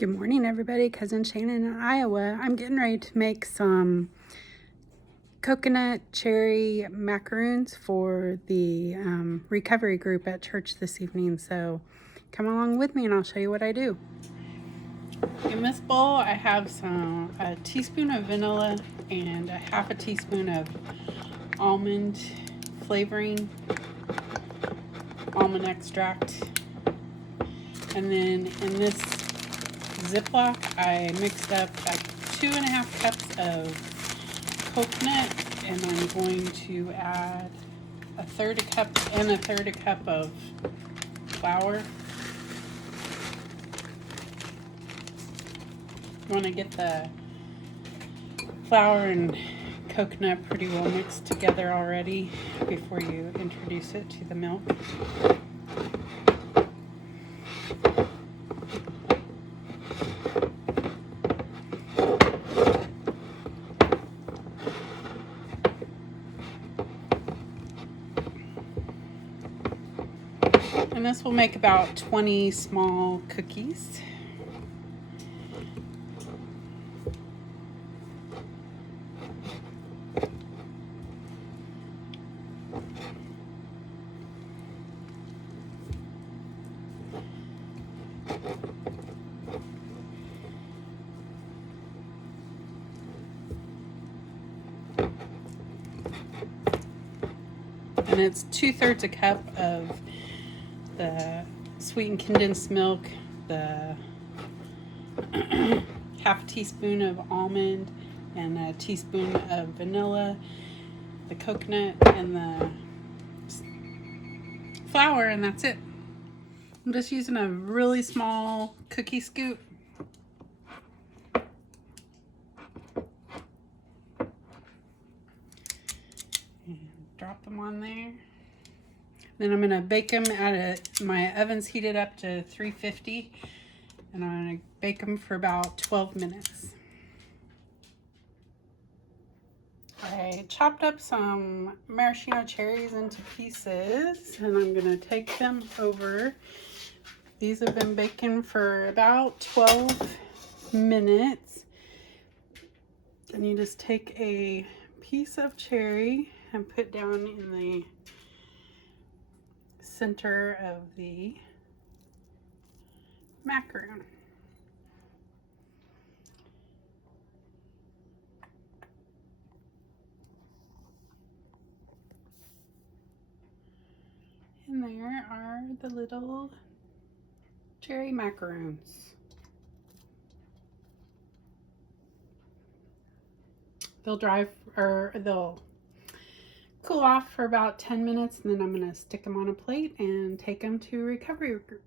Good morning, everybody. Cousin Shannon in Iowa. I'm getting ready to make some coconut cherry macaroons for the recovery group at church this evening. So come along with me and I'll show you what I do. In this bowl, I have a teaspoon of vanilla and a half a teaspoon of almond flavoring, almond extract. And then in this Ziploc, I mixed up like 2.5 cups of coconut, and I'm going to add a third a cup of flour. You want to get the flour and coconut pretty well mixed together already before you introduce it to the milk. And this will make about 20 small cookies. And it's 2/3 a cup of the sweetened condensed milk, the half a teaspoon of almond, and a teaspoon of vanilla, the coconut, and the flour, and that's it. I'm just using a really small cookie scoop. And drop them on there. Then I'm going to bake them my oven's heated up to 350, and I'm going to bake them for about 12 minutes. I chopped up some maraschino cherries into pieces, and I'm going to take them over. These have been baking for about 12 minutes. And you just take a piece of cherry and put down in the center of the macaroon. And there are the little cherry macaroons. They'll cool off for about 10 minutes, and then I'm going to stick them on a plate and take them to recovery group.